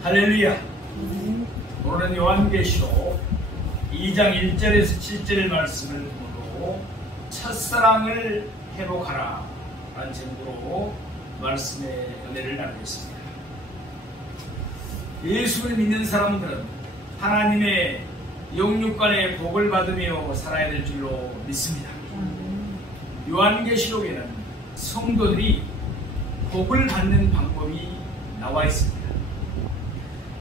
할렐루야. 오늘은 요한계시록 2장 1절에서 7절 말씀을 보고 첫사랑을 회복하라 라는 제목으로 말씀의 은혜를 나누겠습니다. 예수를 믿는 사람들은 하나님의 영육간의 복을 받으며 살아야 될 줄로 믿습니다. 요한계시록에는 성도들이 복을 받는 방법이 나와 있습니다.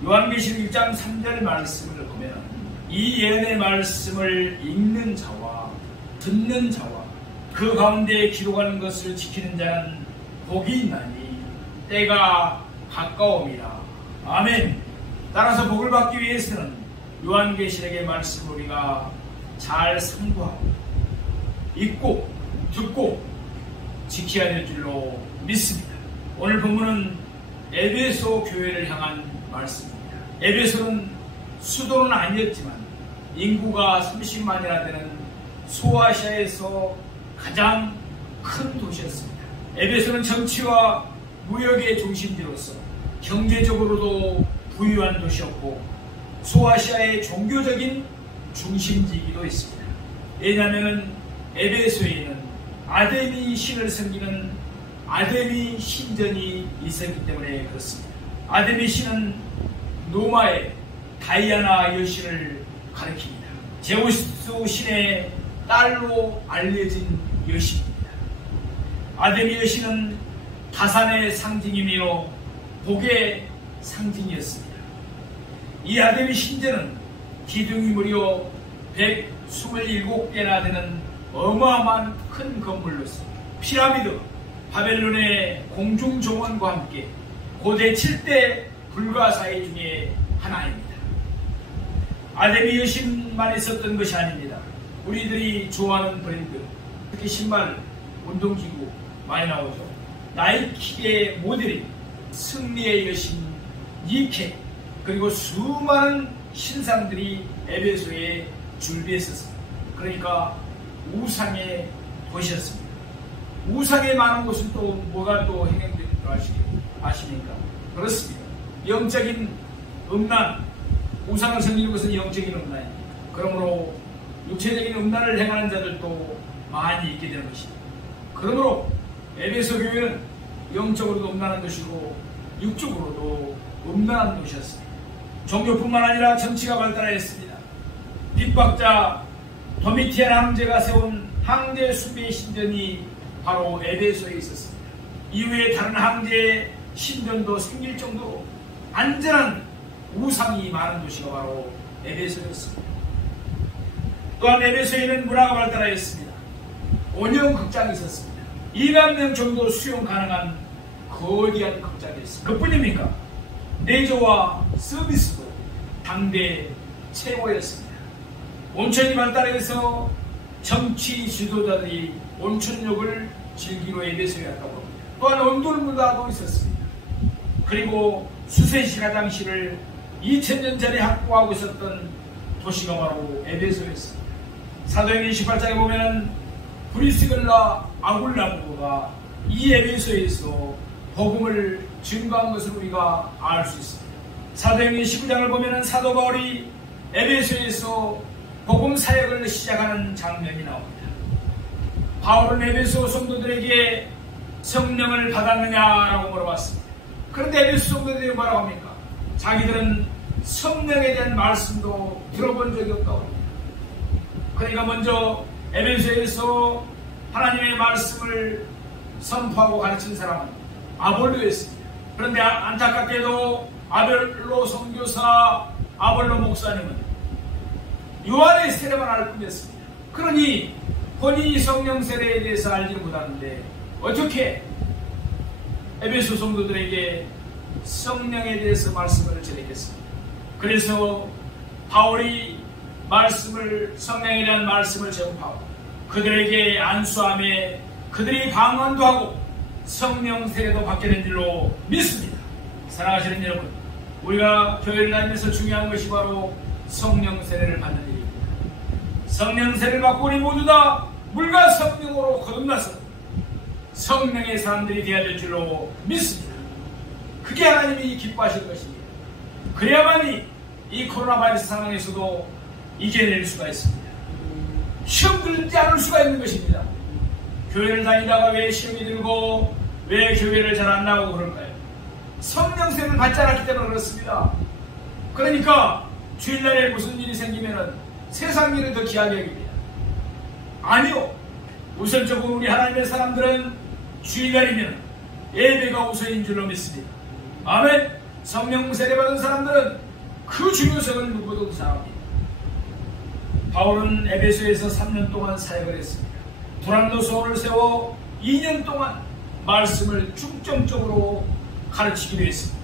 요한계시록 1장 3절 말씀을 보면 이 예언의 말씀을 읽는 자와 듣는 자와 그 가운데 기록한 것을 지키는 자는 복이 있나니 때가 가까움이라. 아멘. 따라서 복을 받기 위해서는 요한계시록의 말씀을 우리가 잘 상고하고 읽고 듣고 지켜야 될 줄로 믿습니다. 오늘 본문은 에베소 교회를 향한 말씀입니다. 에베소는 수도는 아니었지만 인구가 30만이나 되는 소아시아에서 가장 큰 도시였습니다. 에베소는 정치와 무역의 중심지로서 경제적으로도 부유한 도시였고 소아시아의 종교적인 중심지이기도 했습니다. 왜냐하면 에베소에는 아데미 신을 섬기는 아데미 신전이 있었기 때문에 그렇습니다. 아데미 신은 로마의 다이아나 여신을 가리킵니다. 제우스 신의 딸로 알려진 여신입니다. 아데미 여신은 다산의 상징이며 복의 상징이었습니다. 이 아데미 신전은 기둥이 무려 127개나 되는 어마어마한 큰 건물로서 피라미드, 바벨론의 공중정원과 함께 고대 7대 불가사의 중에 하나입니다. 아데미 여신만 있었던 것이 아닙니다. 우리들이 좋아하는 브랜드, 특히 신발, 운동기구 많이 나오죠. 나이키의 모델인 승리의 여신 니케, 그리고 수많은 신상들이 에베소에 줄비했었습니다. 그러니까 우상의 도시였습니다. 우상에 많은 곳은 또 뭐가 또 행행되는 줄 아십니까? 그렇습니다. 영적인 음란, 우상을 섬기는 것은 영적인 음란입니다. 그러므로 육체적인 음란을 행하는 자들도 많이 있게 되는 것입니다. 그러므로 에베소 교회는 영적으로도 음란한 도시고 육적으로도 음란한 도시였습니다. 종교뿐만 아니라 정치가 발달하였습니다. 빅박자 도미티안 황제가 세운 황제 숭배 신전이 바로 에베소에 있었습니다. 이후에 다른 황제의 신전도 생길 정도로 안전한 우상이 많은 도시가 바로 에베소였습니다. 또한 에베소에는 문화가 발달하였습니다. 온영 극장이 있었습니다. 2만 명 정도 수용 가능한 거대한 극장이었습니다. 그뿐입니까? 내조와 서비스도 당대 최고였습니다. 온천이 발달해서 정치 지도자들이 온천욕을 즐기러 에베소에 갔다고 합니다. 또한 온돌 문화도 있었습니다. 그리고 수세시 가장시를 2000년 전에 확보하고 있었던 도시가 바로 에베소였습니다. 사도행전 18장에 보면 브리스글라 아굴라부가 이 에베소에서 복음을 증거한 것을 우리가 알 수 있습니다. 사도행전 19장을 보면 사도 바울이 에베소에서 복음 사역을 시작하는 장면이 나옵니다. 바울은 에베소 성도들에게 성령을 받았느냐라고 물어봤습니다. 그런데 에베소 성도들이 뭐라고 합니까? 자기들은 성령에 대한 말씀도 들어본 적이 없다고 합니다. 그러니까 먼저 에베소에서 하나님의 말씀을 선포하고 가르친 사람은 아볼로였습니다. 그런데 안타깝게도 아볼로 선교사, 아볼로 목사님은 요한의 세례만 알 뿐이었습니다. 그러니 본인이 성령 세례에 대해서 알지 못하는데 어떻게 에베소 성도들에게 성령에 대해서 말씀을 전했겠습니까? 그래서 바울이 성령에 대한 말씀을 제공하고 그들에게 안수함에 그들이 방언도 하고 성령 세례도 받게 된 줄로 믿습니다. 사랑하시는 여러분, 우리가 교회를 다니면서 중요한 것이 바로 성령 세례를 받는 일입니다. 성령 세례를 받고 우리 모두 다 물과 성령으로 거듭나서 성령의 사람들이 되어야 될 줄로 믿습니다. 그게 하나님이 기뻐하시는 것입니다. 그래야만이 이 코로나 바이러스 상황에서도 이겨낼 수가 있습니다. 시험 들지 않을 수가 있는 것입니다. 교회를 다니다가 왜 시험이 들고 왜 교회를 잘 안 나오고 그럴까요? 성령세를 받지 않았기 때문에 그렇습니다. 그러니까 주일날에 무슨 일이 생기면은 세상 일을 더 귀하게 여깁니다. 아니요. 우선적으로 우리 하나님의 사람들은 주일날이면 예배가 우선인 줄로 믿습니다. 아멘. 성령 세례받은 사람들은 그 중요성을 누구도 잘 압니다. 바울은 에베소에서 3년 동안 사역을 했습니다. 두란노 소원을 세워 2년 동안 말씀을 중점적으로 가르치기로 했습니다.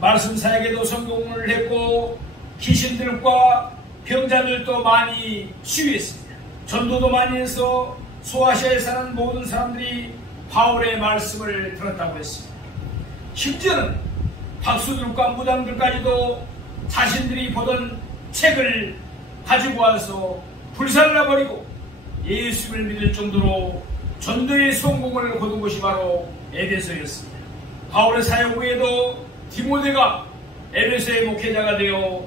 말씀 사역에도 성공을 했고 귀신들과 병자들도 많이 치유했습니다. 전도도 많이 해서 소아시아에 사는 모든 사람들이 바울의 말씀을 들었다고 했습니다. 심지어는 박수들과 무당들까지도 자신들이 보던 책을 가지고 와서 불살라버리고 예수를 믿을 정도로 전도의 성공을 거둔 곳이 바로 에베소였습니다. 바울의 사역 후에도 디모데가 에베소의 목회자가 되어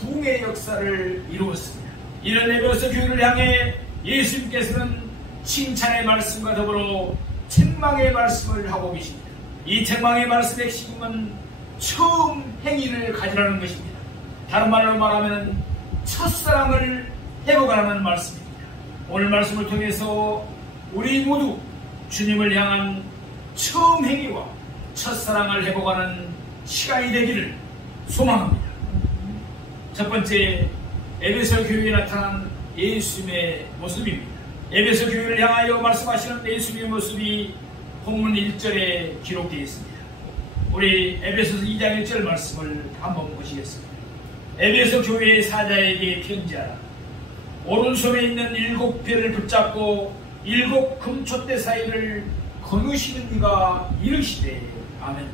부흥의 역사를 이루었습니다. 이런 에베소 교회를 향해 예수님께서는 칭찬의 말씀과 더불어 책망의 말씀을 하고 계십니다. 이 책망의 말씀의 핵심은 처음 행위를 가지라는 것입니다. 다른 말로 말하면 첫사랑을 회복하라는 말씀입니다. 오늘 말씀을 통해서 우리 모두 주님을 향한 처음 행위와 첫사랑을 회복하는 시간이 되기를 소망합니다. 첫 번째, 에베소 교회에 나타난 예수님의 모습입니다. 에베소 교회를 향하여 말씀하시는 예수님의 모습이 본문 1절에 기록되어 있습니다. 우리 에베소서 2장 1절 말씀을 한번 보시겠습니다. 에베소 교회의 사자에게 편지하라. 오른손에 있는 7별을 붙잡고 7 금촛대 사이를 거느시는 이가 이르시되 아멘.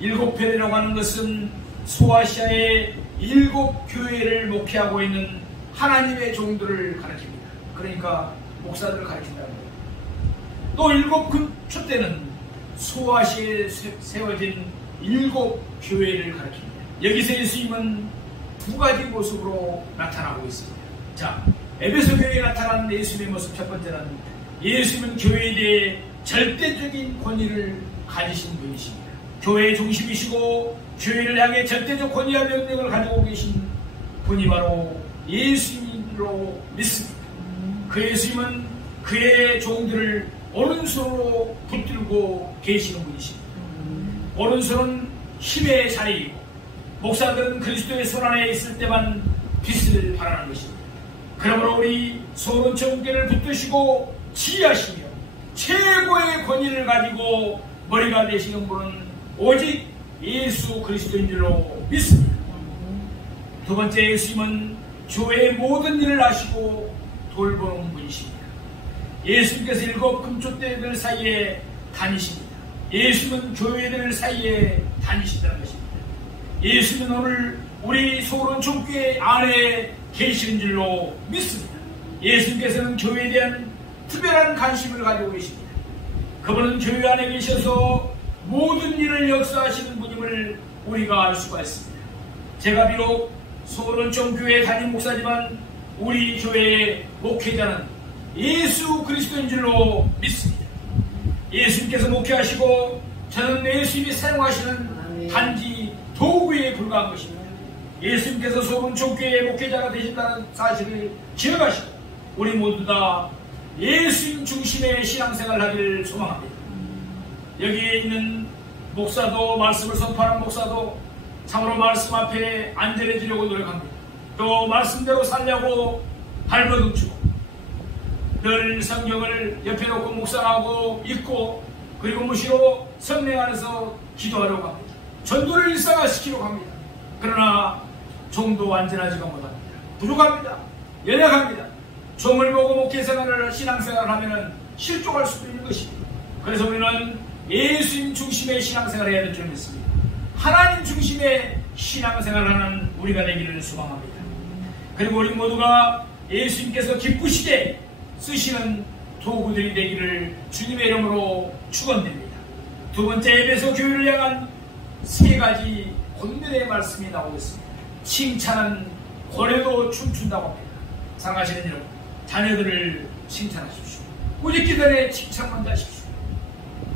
7별이라고 하는 것은 소아시아의 7 교회를 목회하고 있는 하나님의 종들을 가리킵니다. 그러니까 목사들을 가리킨다는 거예요. 또 7 금촛대는 소아시아에 세워진 7 교회를 가리킵니다. 여기서 예수님은 두 가지 모습으로 나타나고 있습니다. 자, 에베소 교회에 나타난 예수님의 모습 첫 번째는 예수님은 교회에 대해 절대적인 권위를 가지신 분이십니다. 교회의 중심이시고 교회를 향해 절대적 권위와 명령을 가지고 계신 분이 바로 예수님으로 믿습니다. 그 예수님은 그의 종들을 오른손으로 붙들고 계시는 분이십니다. 오른손은 힘의 자리이고 목사들은 그리스도의 손 안에 있을 때만 빛을 발하는 것입니다. 그러므로 우리 소론천국계를 붙드시고 지휘하시며 최고의 권위를 가지고 머리가 되시는 분은 오직 예수 그리스도인 줄로 믿습니다. 두 번째, 예수님은 교회의 모든 일을 하시고 돌보는 분이십니다. 예수님께서 7 금촛대들 사이에 다니십니다. 예수님은 교회들 사이에 다니신다는 것입니다. 예수님은 오늘 우리 소론천국계 안에 계시는 줄로 믿습니다. 예수님께서는 교회에 대한 특별한 관심을 가지고 계십니다. 그분은 교회 안에 계셔서 모든 일을 역사하시는 분임을 우리가 알 수가 있습니다. 제가 비록 소론천교회 담임 목사지만 우리 교회의 목회자는 예수 그리스도인 줄로 믿습니다. 예수님께서 목회하시고 저는 예수님이 사용하시는 단지 도구에 불과한 것입니다. 예수님께서 소론천교회의 목회자가 되신다는 사실을 기억하시고 우리 모두 다 예수님 중심의 신앙생활을 하기를 소망합니다. 여기에 있는 목사도, 말씀을 선포하는 목사도 참으로 말씀 앞에 안전해지려고 노력합니다. 또 말씀대로 살려고 발버둥치고 늘 성경을 옆에 놓고 묵상하고 읽고 그리고 무시로 성령 안에서 기도하려고 합니다. 전도를 일상화시키려고 합니다. 그러나 종도 완전하지가 못합니다. 부족합니다. 연약합니다. 종을 보고 목회생활을 신앙생활을 하면 실족할 수도 있는 것입니다. 그래서 우리는 예수님 중심의 신앙생활을 해야 될 줄 믿습니다. 하나님 중심의 신앙생활을 하는 우리가 되기를 소망합니다. 그리고 우리 모두가 예수님께서 기쁘시게 쓰시는 도구들이 되기를 주님의 이름으로 축원드립니다. 두 번째, 에베소 교회를 향한 3가지 본문의 말씀이 나오고 있습니다. 칭찬은 고래도 춤춘다고 합니다. 사랑하시는 여러분, 자녀들을 칭찬하십시오. 꾸짖기 전에 칭찬 먼저 하십시오.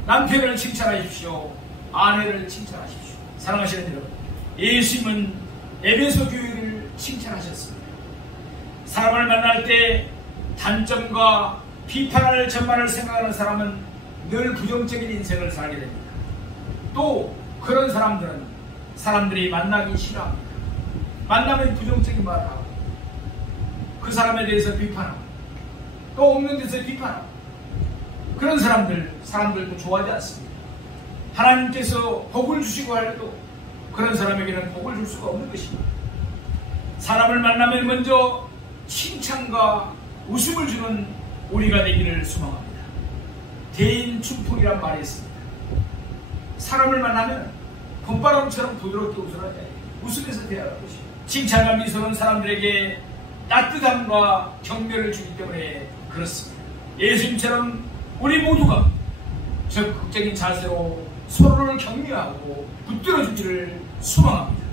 남편을 칭찬하십시오. 아내를 칭찬하십시오. 사랑하시는 여러분, 예수님은 에베소 교회를 칭찬하셨습니다. 사람을 만날 때 단점과 비판할 전반을 생각하는 사람은 늘 부정적인 인생을 살게 됩니다. 또 그런 사람들은 사람들이 만나기 싫어합니다. 만나면 부정적인 말을 하고 그 사람에 대해서 비판하고 또 없는 데서 비판하고 그런 사람들도 좋아하지 않습니다. 하나님께서 복을 주시고 하여도 그런 사람에게는 복을 줄 수가 없는 것입니다. 사람을 만나면 먼저 칭찬과 웃음을 주는 우리가 되기를 소망합니다. 대인 춘풍이란 말이 있습니다. 사람을 만나면 봄바람처럼 부드럽게 웃어야 돼. 웃으면서 대하는 것입니다. 칭찬과 미소는 사람들에게 따뜻함과 격려를 주기 때문에 그렇습니다. 예수님처럼 우리 모두가 적극적인 자세로 서로를 격려하고 붙들어주기를 소망합니다.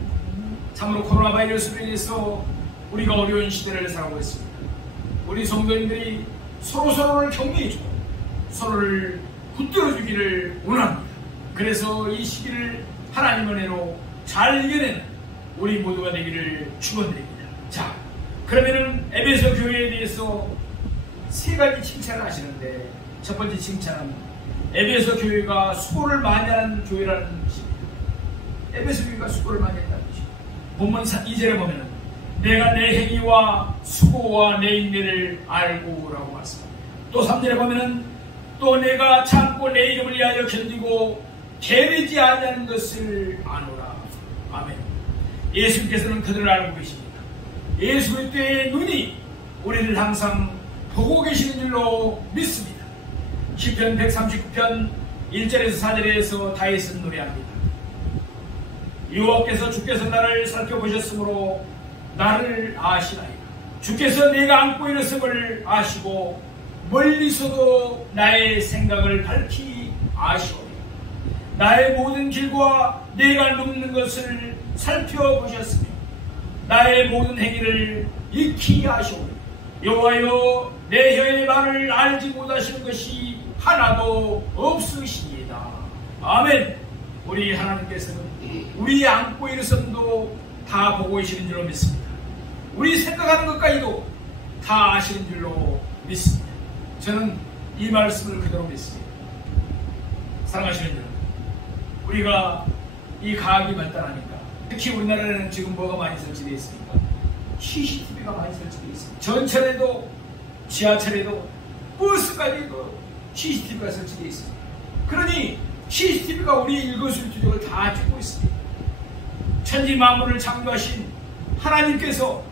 참으로 코로나 바이러스로 인해서 우리가 어려운 시대를 살아가고 있습니다. 우리 성도님들이 서로서로를 격려해주고 서로를 붙들어주기를 원합니다. 그래서 이 시기를 하나님 은혜로 잘 이겨내는 우리 모두가 되기를 축원드립니다. 자, 그러면은 에베소 교회에 대해서 세 가지 칭찬을 하시는데, 첫 번째 칭찬은 에베소 교회가 수고를 많이 하는 교회라는 것입니다. 에베소 교회가 수고를 많이 했다는 것입니다. 본문 2절에 보면은 내가 내 행위와 수고와 내 인내를 알고 라고 말씀합니다. 또 3절에 보면은 또 내가 참고 내 이름을 위하여 견디고 게으르지 아니하는 것을 아노라. 아멘. 예수님께서는 그들을 알고 계십니다. 예수 그리스도의 눈이 우리를 항상 보고 계시는 줄로 믿습니다. 시편 139편 1절에서 4절에서 다윗은 노래합니다. 여호와께서 주께서 나를 살펴보셨으므로 나를 아시나이다. 주께서 내가 안고 일었음을 아시고 멀리서도 나의 생각을 밝히 아시오니 나의 모든 길과 내가 눕는 것을 살펴보셨으며 나의 모든 행위를 익히 아시오니 여호와여 내 혀의 말을 알지 못하시는 것이 하나도 없으시니이다. 아멘. 우리 하나님께서는 우리 안고 일었음도 다 보고 계시는 줄로 믿습니다. 우리 생각하는 것까지도 다 아시는 줄로 믿습니다. 저는 이 말씀을 그대로 믿습니다. 사랑하시는 여러분, 우리가 이 과학이 발달하니까 특히 우리나라에는 지금 뭐가 많이 설치되어 있습니까? CCTV가 많이 설치되어 있습니다. 전철에도 지하철에도 버스까지도 CCTV가 설치되어 있습니다. 그러니 CCTV가 우리 일거수일투족을 다 찍고 있습니다. 천지 만물을 창조하신 하나님께서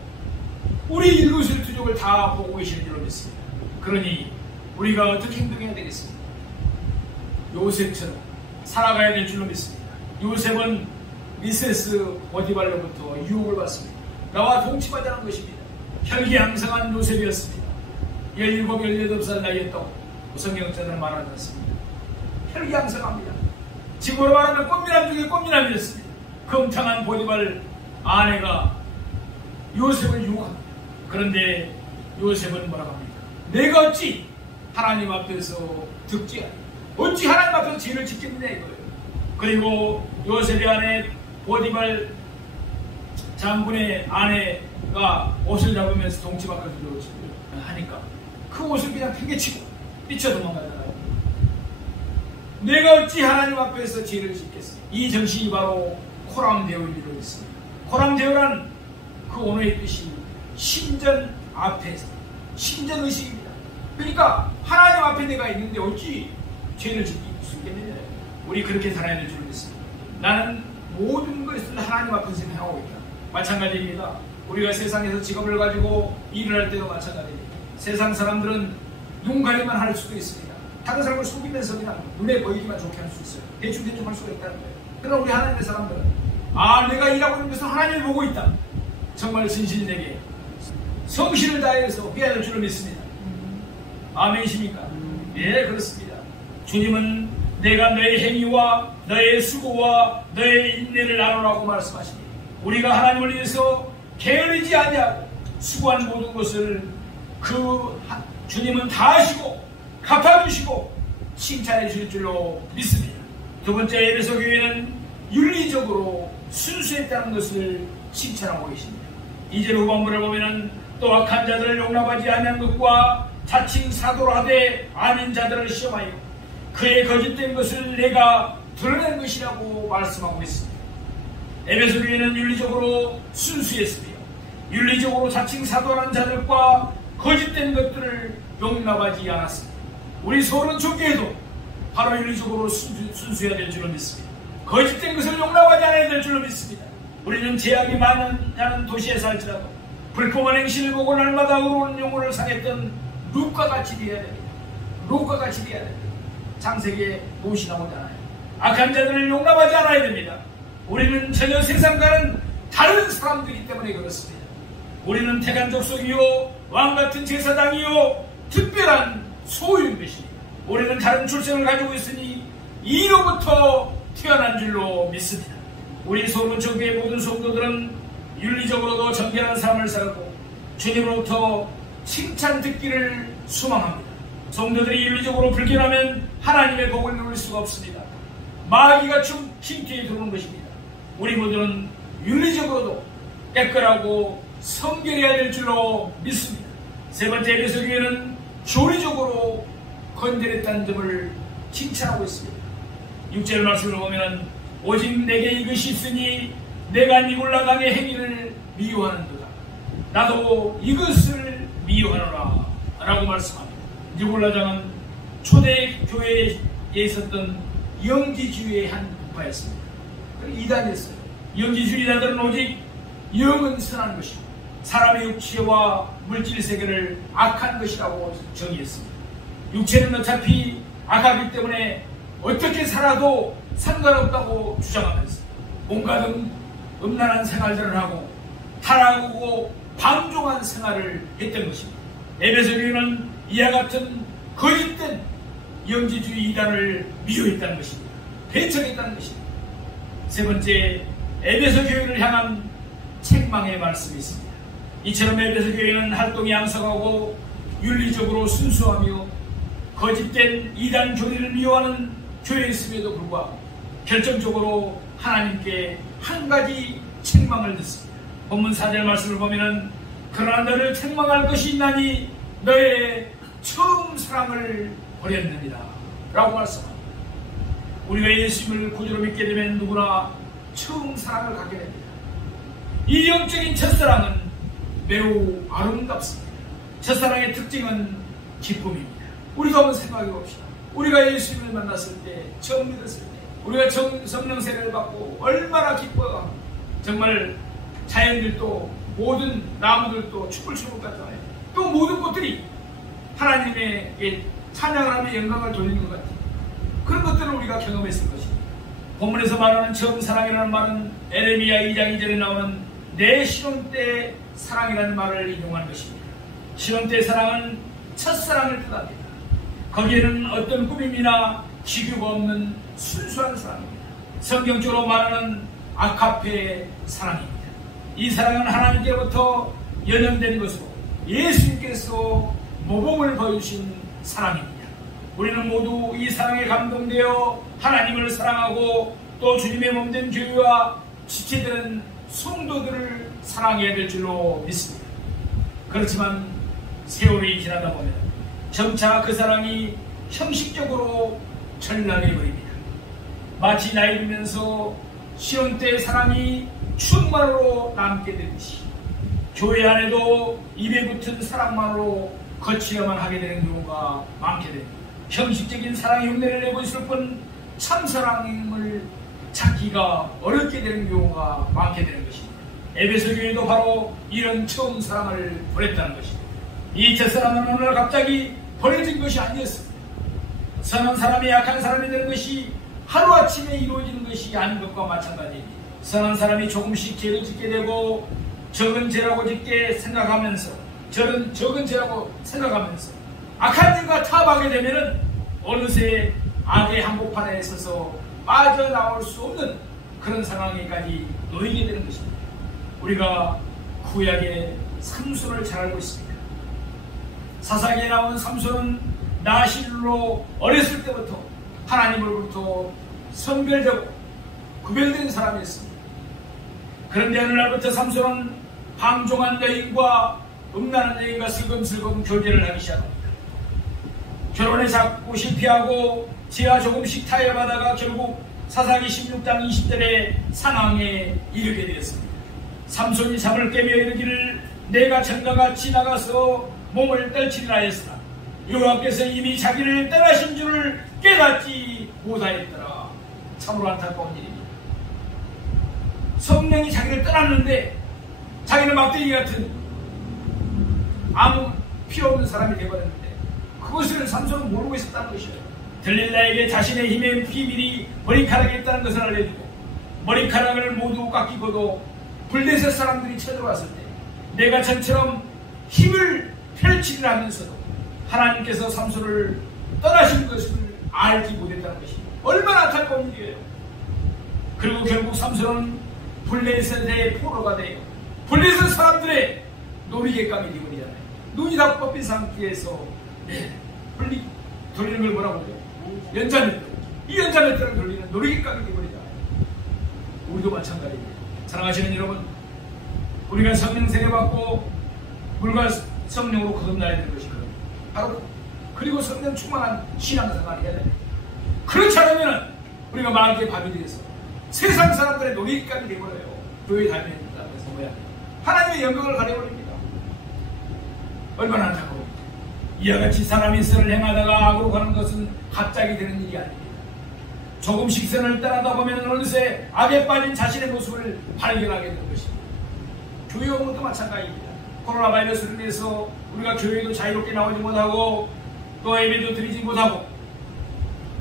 우리 일거수일투족을 다 보고 계시는 줄로 믿습니다. 그러니 우리가 어떻게 행동해야 되겠습니까? 요셉처럼 살아가야 될 줄로 믿습니다. 요셉은 미세스 보디발로부터 유혹을 받습니다. 나와 동침하자는 것입니다. 혈기양성한 요셉이었습니다. 17, 18살 나이였다고 성경자들은 말하지 않습니다. 혈기양성합니다. 지금으로 말하면 꽃미남 중에 꽃미남이었습니다. 금창한 보디발 아내가 요셉을 유혹합니다. 그런데 요셉은 뭐라고 합니까? 내가 어찌 하나님 앞에서 득죄하니 어찌 하나님 앞에서 죄를 짓겠느냐 이거예요. 그리고 요셉의 아내 보디발 장군의 아내가 옷을 잡으면서 동치 밖을 하니까 그 옷을 그냥 팽개치고 뛰쳐 도망가잖아요. 내가 어찌 하나님 앞에서 죄를 짓겠어. 이 정신이 바로 코람데오인 줄로 있습니다. 코람데오란 그 언어의 뜻이 신전 앞에서, 신전의식입니다. 그러니까 하나님 앞에 내가 있는데 어찌 죄를 짓기 있겠느냐. 우리 그렇게 살아야 될 줄 믿습니다. 나는 모든 것을 하나님 앞에서 행하고 있다. 마찬가지입니다. 우리가 세상에서 직업을 가지고 일을 할 때도 마찬가지입니다. 세상 사람들은 눈 가리만 할 수도 있습니다. 다른 사람을 속이면서 그냥 눈에 보이기만 좋게 할 수 있어요. 대충 할 수가 있다는 거예요. 그러나 우리 하나님의 사람들은 내가 일하고 있는 것은 하나님을 보고 있다. 정말 진실이 내게 성실을 다해서 해야 될 줄을 믿습니다. 아멘이십니까? 예, 그렇습니다. 주님은 내가 너의 행위와 너의 수고와 너의 인내를 나누라고 말씀하시니 우리가 하나님을 위해서 게으르지 아니하고 수고한 모든 것을 그 주님은 다 하시고 갚아주시고 칭찬해 주실 줄로 믿습니다. 두 번째, 에베소 교회는 윤리적으로 순수했다는 것을 칭찬하고 계십니다. 이제 후반부를 보면은 또 악한 자들을 용납하지 아니한 것과 자칭 사도로 하되 아닌 자들을 시험하여 그의 거짓된 것을 내가 드러낸 것이라고 말씀하고 있습니다. 에베소 교회는 윤리적으로 순수했으며 윤리적으로 자칭 사도라는 자들과 거짓된 것들을 용납하지 않았습니다. 우리 서울은 종교에도 바로 윤리적으로 순수해야 될 줄로 믿습니다. 거짓된 것을 용납하지 않아야 될 줄로 믿습니다. 우리는 제약이 많은 도시에 살지라도 불법한 행실을 보고 날마다 의로운 영혼을 상했던 룻과 같이 되어야 됩니다. 룻과 같이 되어야 됩니다. 창세기에 무엇이 나오잖아요. 악한 자들을 용납하지 않아야 됩니다. 우리는 전혀 세상과는 다른 사람들이기 때문에 그렇습니다. 우리는 택한 족속이요 왕같은 제사장이요 특별한 소유인 것입니다. 우리는 다른 출생을 가지고 있으니 이로부터 태어난 줄로 믿습니다. 우리 소문천교의 모든 성도들은 윤리적으로도 정결한 삶을 살고 주님으로부터 칭찬 듣기를 소망합니다. 성도들이 윤리적으로 불결하면 하나님의 복을 누릴 수가 없습니다. 마귀가 침투에 들어오는 것입니다. 우리 모두는 윤리적으로도 깨끗하고 성결해야 될 줄로 믿습니다. 세 번째, 에베소 교회는 교리적으로 건전했다는 점을 칭찬하고 있습니다. 6절 말씀을 보면 오직 내게 이것이 있으니 내가 니골라당의 행위를 미워하는도다. 나도 이것을 미워하노라 라고 말씀합니다. 니골라당은 초대 교회에 있었던 영지주의의 한 부파였습니다. 이단이었어요. 영지주의자들은 오직 영은 선한 것이고 사람의 육체와 물질 세계를 악한 것이라고 정의했습니다. 육체는 어차피 악하기 때문에 어떻게 살아도 상관없다고 주장하면서 온갖 음란한 생활들을 하고 타락하고 방종한 생활을 했던 것입니다. 에베소 교회는 이와 같은 거짓된 영지주의 이단을 미워했다는 것입니다. 배척했다는 것입니다. 세 번째, 에베소 교회를 향한 책망의 말씀이 있습니다. 이처럼 에베소 교회는 활동이 양성하고 윤리적으로 순수하며 거짓된 이단 교리를 미워하는 교회였음에도 불구하고 결정적으로 하나님께 한 가지 책망을 듣습니다. 본문 4절 말씀을 보면은 그러나 너를 책망할 것이 있나니 너의 처음 사랑을 버렸느니라 라고 말씀합니다. 우리가 예수님을 구주로 믿게 되면 누구나 처음 사랑을 갖게 됩니다. 이 영적인 첫사랑은 매우 아름답습니다. 첫사랑의 특징은 기쁨입니다. 우리도 한번 생각해 봅시다. 우리가 예수님을 만났을 때, 처음 믿었을 때, 우리가 성령 세례를 받고 얼마나 기뻐요. 정말 자연들도 모든 나무들도 촛불 같잖아요. 또 모든 것들이 하나님의 찬양을 하며 영광을 돌리는 것 같아요. 그런 것들을 우리가 경험했을 것입니다. 본문에서 말하는 처음 사랑이라는 말은 에레미야 2장 2절에 나오는 내 신혼 때 사랑이라는 말을 인용한 것입니다. 신혼 때 사랑은 첫사랑을 뜻합니다. 거기에는 어떤 꾸밈이나 기교가 없는 순수한 사랑입니다. 성경적으로 말하는 아카페의 사랑입니다. 이 사랑은 하나님께로부터 연연된 것으로 예수님께서 모범을 보여주신 사랑입니다. 우리는 모두 이 사랑에 감동되어 하나님을 사랑하고 또 주님의 몸된 교회와 지체되는 성도들을 사랑해야 될 줄로 믿습니다. 그렇지만 세월이 지나다 보면 점차 그 사랑이 형식적으로 전락해버립니다. 마치 나이 들면서 시험 때의 사랑이 추억만으로 남게 되듯이 교회 안에도 입에 붙은 사랑만으로 거치려만 하게 되는 경우가 많게 됩니다. 형식적인 사랑의 흉내를 내고 있을 뿐 참사랑임을 찾기가 어렵게 되는 경우가 많게 되는 것입니다. 에베소 교회도 바로 이런 처음 사랑을 버렸다는 것입니다. 이 첫사랑은 어느 날 갑자기 버려진 것이 아니었습니다. 선한 사람이 약한 사람이 되는 것이 하루아침에 이루어지는 것이 아닌 것과 마찬가지입니다. 선한 사람이 조금씩 죄를 짓게 되고 적은 죄라고 짓게 생각하면서 적은 죄라고 생각하면서 악한 일과 타협하게 되면은 어느새 악의 한복판에 서서 빠져나올 수 없는 그런 상황에까지 놓이게 되는 것입니다. 우리가 구약의 삼손을 잘 알고 있습니다. 사사기에 나온 삼손은 나실로 어렸을 때부터 하나님으로부터 선별되고 구별된 사람이었습니다. 그런데 어느 날부터 삼손은 방종한 여인과 음란한 여인과 슬금슬금 교제를 하기 시작합니다. 결혼에 자꾸 실패하고 지하 조금씩 타협하다가 결국 사사기 16장 20절의 상황에 이르게 되었습니다. 삼손이 잠을 깨며 이르기를 내가 전가같이 나가서 몸을 떨치리라 하였으나 여호와께서 이미 자기를 떠나신 줄을 깨닫지 못하였더라. 참으로 안타까운 일입니다. 성령이 자기를 떠났는데 자기는 막대기 같은 아무 필요 없는 사람이 되어버렸는데 그것을 삼손은 모르고 있었다는 것이에요. 들릴라에게 자신의 힘의 비밀이 머리카락에 있다는 것을 알려주고 머리카락을 모두 깎이고도 블레셋 사람들이 쳐들어왔을 때 내가 전처럼 힘을 펼치리라 하면서도 하나님께서 삼손을 떠나신 것을 알지 못했다는 것이 얼마나 안타까운 일이에요. 그리고 결국 삼손은 블레셋의 포로가 되어 블레셋 사람들의 놀이객감이 되어버리잖아요. 눈이 다 뽑힌 상태에서 돌리는 걸 뭐라고 해요? 연자맷돌. 이 연자맷돌을 돌리는 놀이객감이 되어버리잖아요. 우리도 마찬가지입니다. 사랑하시는 여러분, 우리가 성령 세례받고 물과 성령으로 거듭나야 되는 것이거든요. 바로 그리고 성령 충만한 신앙생활을 해야 됩니다. 그렇지 않으면 우리가 마귀의 밥이 되어서 세상 사람들의 놀이기감이 되어버려요. 교회 다니면서 뭐야? 하나님의 영광을 가려버립니다. 얼마나 안타까워요. 이와 같이 사람이 선을 행하다가 악으로 가는 것은 갑자기 되는 일이 아닙니다. 조금씩 선을 떠나다 보면 어느새 악에 빠진 자신의 모습을 발견하게 되는 것입니다. 교회 오는 것도 마찬가지입니다. 코로나 바이러스로 인해서 우리가 교회도 자유롭게 나오지 못하고 또 예배도 드리지 못하고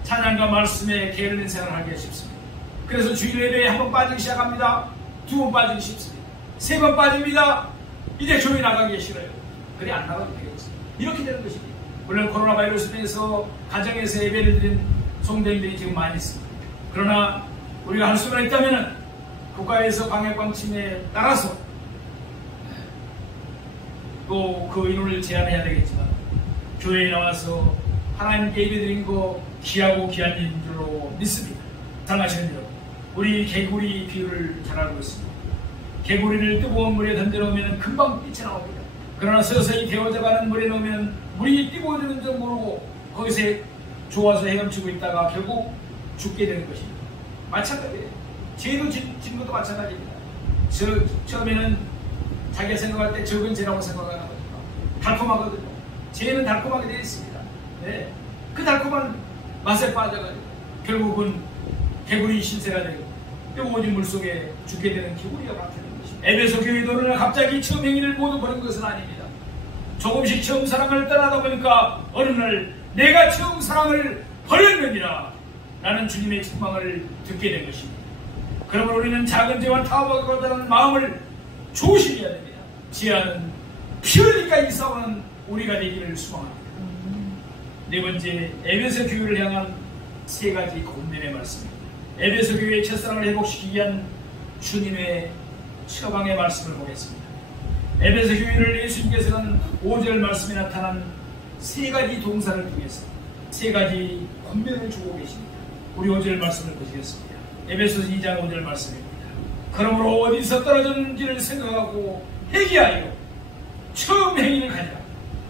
찬양과 말씀에 게으른 생활을 하기가 쉽습니다. 그래서 주일 예배에 한 번 빠지기 시작합니다. 두 번 빠지기 쉽습니다. 세 번 빠집니다. 이제 교회 나가기 싫어요. 그래 안 나가도 되겠습니다. 이렇게 되는 것입니다. 물론 코로나 바이러스로 인해서 가정에서 예배를 드린 성도님들이 지금 많이 있습니다. 그러나 우리가 할 수만 있다면 국가에서 방역방침에 따라서 또 그 인원을 제한해야 되겠지만 교회에 나와서 하나님께 예배드린 거 귀하고 귀한 일인 줄로 믿습니다. 사랑하시는 여러분, 우리 개구리 비유를 잘 알고 있습니다. 개구리를 뜨거운 물에 던져놓으면 금방 빛이 나옵니다. 그러나 서서히 데워져가는 물에 넣으면 물이 뜨거워지는 줄 모르고 거기서 좋아서 헤엄치고 있다가 결국 죽게 되는 것입니다. 마찬가지예요. 죄도 짓는 것도 마찬가지입니다. 처음에는 자기가 생각할 때 적은 죄라고 생각하는 거니까 달콤하거든요. 죄는 달콤하게 되어 있습니다. 네. 그 달콤한 맛에 빠져가지고 결국은 개구리 신세가 되고 뜨거워진 물속에 죽게 되는 개구리가 되는 것입니다. 에베소 교회도는 갑자기 처음 행위를 모두 버린 것은 아닙니다. 조금씩 처음 사랑을 떠나다 보니까 어느 날 내가 처음 사랑을 버렸느니라 라는 주님의 책망을 듣게 된 것입니다. 그러면 우리는 작은 죄와 타협하고자는 마음을 조심해야 됩니다. 지하는 피 흘리까지 싸우는 우리가 되기를 소망합니다. 네 번째, 에베소 교회를 향한 세 가지 권면의 말씀입니다. 에베소 교회의 첫사랑을 회복시키기 위한 주님의 처방의 말씀을 보겠습니다. 에베소 교회를 예수님께서는 5절 말씀에 나타난 세 가지 동사를 통해서 세 가지 권면을 주고 계십니다. 우리 5절 말씀을 보시겠습니다. 에베소 2장 5절 말씀입니다. 그러므로 어디서 떨어졌는지를 생각하고 회개하여 처음 행위를 가지라.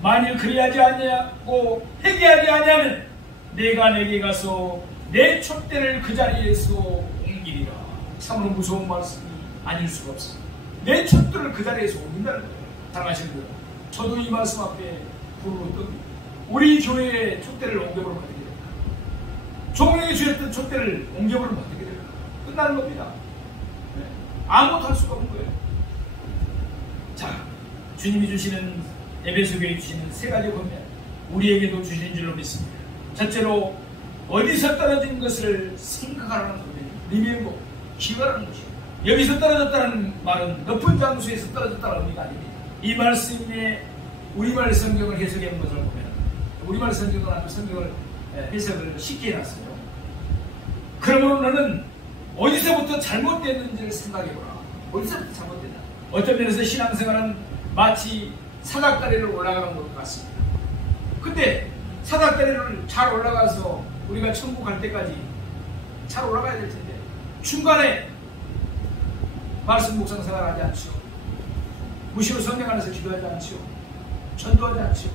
만일 그리하지 아니하고 회개하지 아니하면 내가 내게 가서 내 촛대를 그 자리에서 옮기리라. 참으로 무서운 말씀이 아닐 수가 없습니다. 내 촛대를 그 자리에서 옮긴다는 거예요. 사랑하시는 분들, 저도 이 말씀 앞에 부르고 뜹니다. 우리 교회의 촛대를 옮겨버리면 어떻게 될까? 종에게 주셨던 촛대를 옮겨버리면 어떻게 될까? 끝나는 겁니다. 네. 아무것도 할 수가 없는 거예요. 자, 주님이 주시는 에베소 교회에 주시는 세 가지 권면, 우리에게도 주시는 줄로 믿습니다. 첫째로 어디서 떨어진 것을 생각하라는 권면입니다. 리멤버, 기억하라는 것이에요. 여기서 떨어졌다는 말은 높은 장소에서 떨어졌다는 의미가 아닙니다. 이 말씀에 우리말 성경을 해석하는 것을 보면 우리말 성경은 아주 성경을 해석을 쉽게 해놨어요. 그러므로 너는 어디서부터 잘못됐는지를 생각해보라. 어디서부터 잘못됐나? 어떤 면에서 신앙생활은 마치 사닥다리를 올라가는 것 같습니다. 근데 사닥다리를 잘 올라가서 우리가 천국 갈 때까지 잘 올라가야 될 텐데 중간에 말씀 묵상 생활하지 않죠. 무시로 성경 안에서 기도하지 않죠. 전도하지 않죠.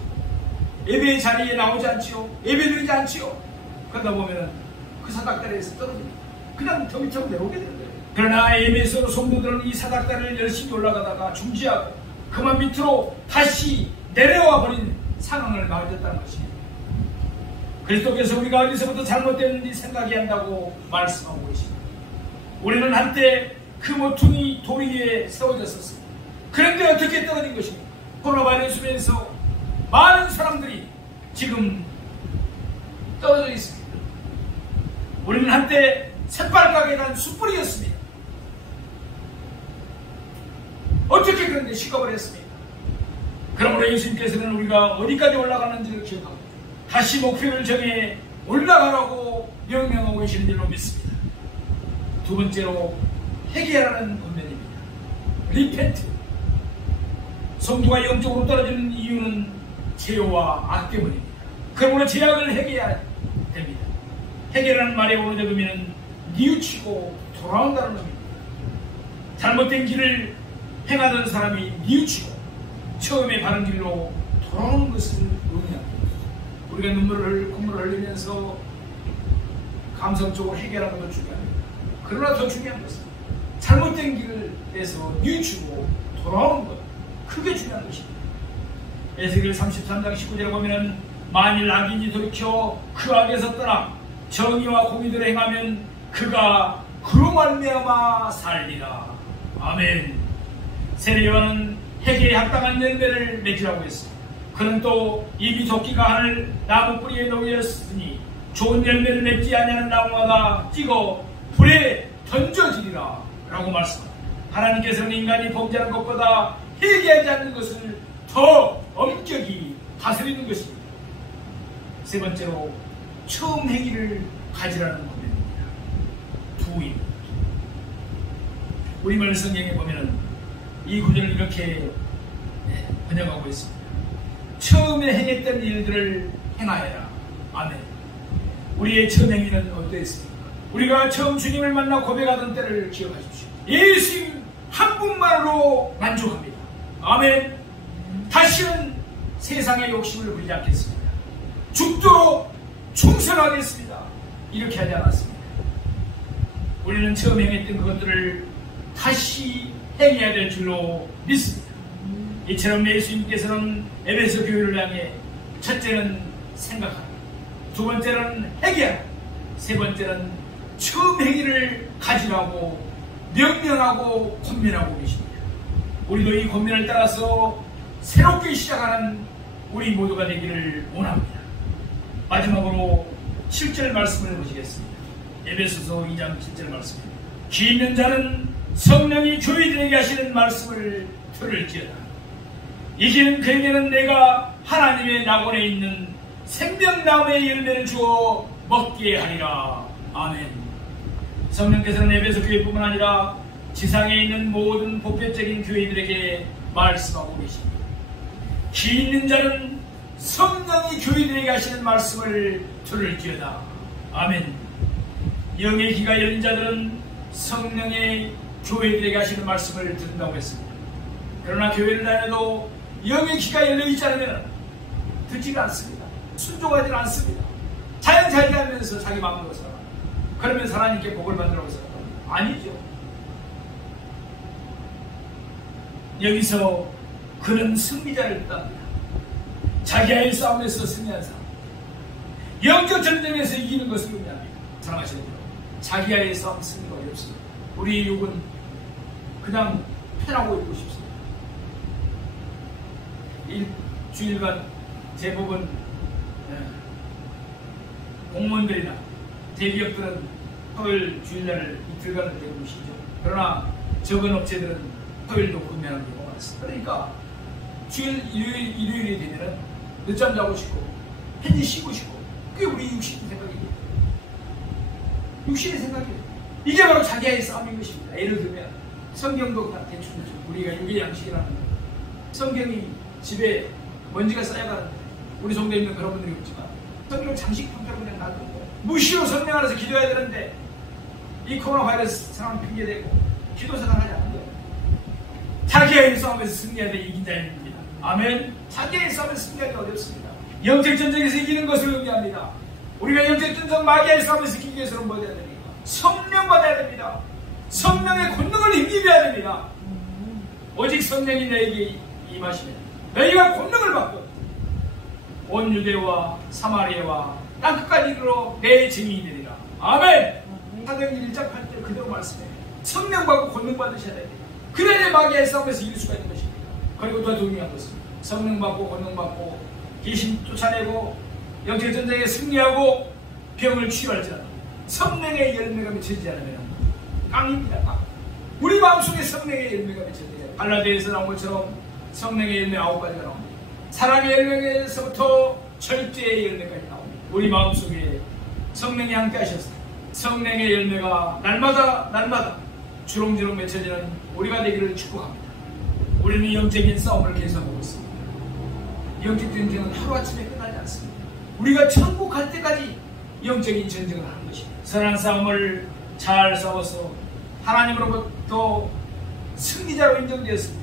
예배의 자리에 나오지 않죠. 예배드리지 않죠. 그러다 보면 그 사닥다리에서 떨어집니다. 그냥 더 밑으로 내려오게 되는 거예요. 그러나 예배에서 성도들은 이 사닥다리를 열심히 올라가다가 중지하고 그만 밑으로 다시 내려와 버린 상황을 맞았다는 것입니다. 그리스도께서 우리가 어디서부터 잘못됐는지 생각해야 한다고 말씀하고 계십니다. 우리는 한때 그 모퉁이 돌 위에 세워졌었습니다. 그런데 어떻게 떨어진 것입니까? 코로나 바이러스에서 많은 사람들이 지금 떨어져 있습니다. 우리는 한때 샛발가게에 난 숯불이었습니다. 어떻게 그런데 식어버렸습니까? 그러므로 예수님께서는 우리가 어디까지 올라가는지를 기억하고 다시 목표를 정해 올라가라고 명령하고 계시는 줄로 믿습니다. 두 번째로 회개하라는 권면입니다. 리펜트. 성도가 영적으로 떨어지는 이유는 죄와 악 때문입니다. 그러므로 죄악을 회개해야 됩니다. 회개라는 말의 원어적 의미는 뉘우치고 돌아온다는 의미입니다. 잘못된 길을 행하던 사람이 뉘우치고 처음에 바른 길로 돌아오는 것을 의미합니다. 우리가 콧물을 흘리면서 감성적으로 해결하는 것도 중요합니다. 그러나 더 중요한 것은 잘못된 길에서 뉘우치고 돌아오는 것, 그게 중요한 것입니다. 에스겔 33장 19절에 보면 만일 악인이 돌이켜 그 악에서 떠나 정의와 공의대로 행하면 그가 그로 말미암아 살리라. 아멘. 세례요한은 회개에 합당한 열매를 맺으라고 했습니다. 그는 또 이미 도끼가 하늘 나무 뿌리에 놓였으니 좋은 열매를 맺지 아니하는 나무마다 찍어 불에 던져지리라 라고 말씀합니다. 하나님께서는 인간이 범죄하는 것보다 회개하지 않는 것을 더 엄격히 다스리는 것입니다. 세 번째로 처음 행위를 가지라는 겁니다. 두입. 우리말 성경에 보면 이 구절을 이렇게 번역하고 있습니다. 처음에 행했던 일들을 행하여라. 아멘. 우리의 처음 행위는 어떠했습니까? 우리가 처음 주님을 만나 고백하던 때를 기억하십시오. 예수님 한 분만으로 만족합니다. 아멘. 다시는 세상의 욕심을 부리지 않겠습니다. 죽도록 충성하겠습니다. 이렇게 하지 않았습니다. 우리는 처음 행했던 그것들을 다시 행해야 될 줄로 믿습니다. 이처럼 예수님께서는 에베소 교회를 향해 첫째는 생각하라, 두 번째는 회개하라, 세 번째는 처음 행위를 가지라고 명령하고 권면하고 계십니다. 우리도 이 권면을 따라서 새롭게 시작하는 우리 모두가 되기를 원합니다. 마지막으로 7절 말씀을 보시겠습니다. 에베소서 2장 7절 말씀입니다. 귀 있는 자는 성령이 교회들에게 하시는 말씀을 들을지어다. 이기는 그에게는 내가 하나님의 낙원에 있는 생명나무의 열매를 주어 먹게 하리라. 아멘. 성령께서는 에베소 교회뿐만 아니라 지상에 있는 모든 보편적인 교회들에게 말씀하고 계십니다. 귀 있는 자는 성령이 교회들에게 하시는 말씀을 들을지어다. 아멘. 영의 귀가 열린 자들은 성령의 교회들에게 하시는 말씀을 듣는다고 했습니다. 그러나 교회를 다녀도 영의 귀가 열려있지 않으면 듣지가 않습니다. 순종하지 않습니다. 자연자기하면서 자기 마음으로 살아요. 그러면 하나님께 복을 받으라고 살아요. 아니죠. 여기서 그는 승리자를 뜻합니다. 자기와의 싸움에서 승리한 사람, 영적 전쟁에서 이기는 것을 의미합니다. 사랑하시는 여러분, 자기와의 싸움 승리가 어렵습니다. 우리 육은 그냥 편하고 있고 싶습니다. 일주일간 대부분 공무원들이나 대기업들은 토요일 주일날을 이틀간을 되고 쉬죠. 그러나 적은 업체들은 토요일도 근무하는 경우가 많습니다. 그러니까 주일, 일요일이 되면은 늦잠 자고 싶고 편히 쉬고 싶고, 그게 우리 육신 생각입니다. 육신의 생각이에요. 이게 바로 자기와의 싸움인 것입니다. 예를 들면 성경도 대충 우리가 육의 양식이라는 거예요. 성경이 집에 먼지가 쌓여가는데 우리 성도에 있는 그런 분들이 없지만 성경을 장식품처럼 그냥 놔두고 무시로 성령 안에서 기도해야 되는데 이 코로나 바이러스 상황 핑계대고 기도 생활하지 않는 거예요. 자기와의 싸움에서 승리하되 이긴 자입니다. 아멘. 자기와의 싸움에서 승리하기 어렵습니다. 영적 전쟁에서 이기는 것을 의미합니다. 우리가 영적 전쟁 마귀의 싸움에서 이기기 위해서는 뭐 해야 됩니까? 성령 받아야 됩니다. 성령의 권능을 힘입어야 됩니다. 오직 성령이 너에게 임하시면 너희가 권능을 받고 온 유대와 사마리아와 땅끝까지 이르러 내 증인이 되리라. 아멘. 사도행전 1장 8절 그대로 말씀해요. 성령 받고 권능 받으셔야 됩니다. 그래야 마귀의 싸움에서 이길 수가 있는 것입니다. 그리고 더 중요한 것은 성령 받고 권능 받고 귀신 쫓아내고 영적 전쟁에 승리하고 병을 치유할지라도 성령의 열매가 맺혀지지 않으면 깡입니다. 깡. 우리 마음속에 성령의 열매가 맺혀져요. 갈라디아에서 나온 것처럼 성령의 열매 9가지가 나옵니다. 사랑의 열매에서부터 절제의 열매까지 나옵니다. 우리 마음속에 성령이 함께 하셔서 성령의 열매가 날마다 주렁주렁 맺혀지는 우리가 되기를 축복합니다. 우리는 영적인 싸움을 계속하고 있습니다. 영적 전쟁은 하루아침에 끝나지 않습니다. 우리가 천국 갈 때까지 영적인 전쟁을 하는 것입니다. 선한 싸움을 잘 싸워서 하나님으로부터 승리자로 인정되었을 때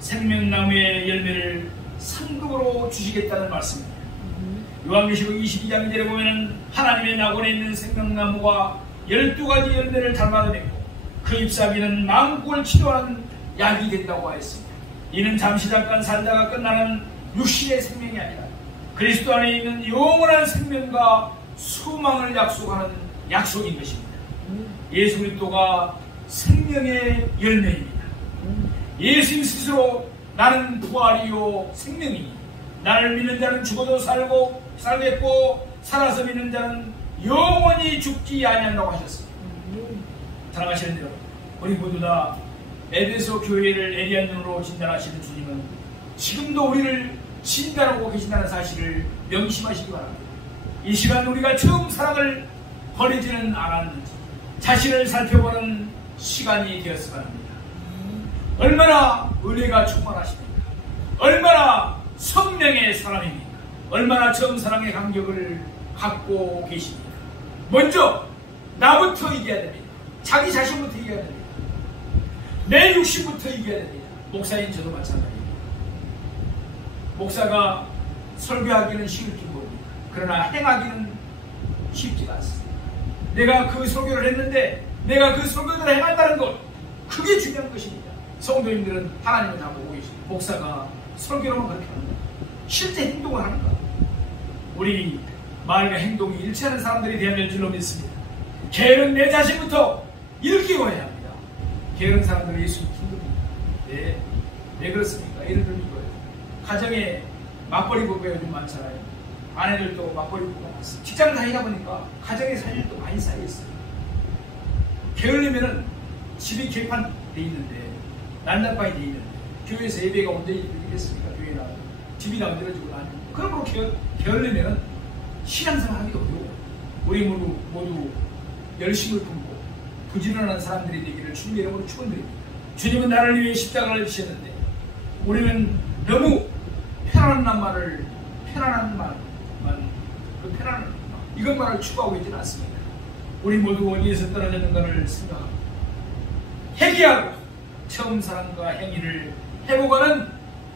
생명나무의 열매를 상급으로 주시겠다는 말씀입니다. 요한계시록 22장 이절에 보면 하나님의 낙원에 있는 생명나무가 12가지 열매를 닮아서 맺고 그 잎사귀는 만국을 치료하는 약이 된다고 하였습니다. 이는 잠시 잠깐 살다가 끝나는 육신의 생명이 아니라 그리스도 안에 있는 영원한 생명과 소망을 약속하는 약속인 것입니다. 예수 그리스도가 생명의 열매입니다. 예수님 스스로 나는 부활이요 생명이니 나를 믿는 자는 죽어도 살겠고 살아서 믿는 자는 영원히 죽지 아니한다고 하셨습니다. 사랑하시는 여러분, 우리 모두 다 에베소 교회를 예리한 눈으로 진단하시는 주님은 지금도 우리를 진단하고 계신다는 사실을 명심하시기 바랍니다. 이 시간 우리가 처음 사랑을 버리지는 않았는지 자신을 살펴보는 시간이 되었을 바랍니다. 얼마나 은혜가 충만하십니까? 얼마나 성령의 사람입니까? 얼마나 처음 사랑의 감격을 갖고 계십니까? 먼저 나부터 이겨야 됩니다. 자기 자신부터 이겨야 됩니다. 내 육신부터 이겨야 됩니다. 목사인 저도 마찬가지입니다. 목사가 설교하기는 쉬울지 모릅니다. 그러나 행하기는 쉽지가 않습니다. 내가 그 설교를 했는데 내가 그 설교대로 행한다는 것, 그게 중요한 것입니다. 성도님들은 하나님을 다 보고 계십니다. 목사가 설교로만 그렇게 하는가? 실제 행동을 하는가? 우리 말과 행동이 일치하는 사람들이 되어야 될 줄로 믿습니다. 게으른 내 자신부터 일깨워야 합니다. 게으른 사람들은 예수님 힘듭니다. 왜 그렇습니까? 예를 들면 이거예요. 가정에 맞벌이 부부가 요즘 많잖아요. 아내들도 맞벌이 부부가 많습니다. 직장 다니다 보니까 가정의 살일도 많이 쌓여있어요. 게으르면은 집이 개판 돼 있는데 난장판이 돼 있는데 교회에서 예배가 언제 되겠습니까? 교회나 집이 다 만들어지고 나니까 그러므로 게으르면은 신앙생활 하기도 어려워요. 우리 모두 열심을 품고 부지런한 사람들이 되기를 주님의 이름으로 축원드립니다. 주님은 나를 위해 십자가를 지셨는데 우리는 너무 편안한 말만 이것만을 추구하고 있지는 않습니다. 우리 모두 어디에서 떨어졌는가를 생각합니다. 회개하고 처음 사랑과 행위를 회복하는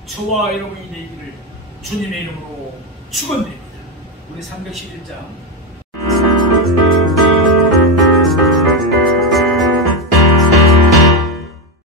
저와 여러분이 되기를 주님의 이름으로 축원드립니다. 우리 311장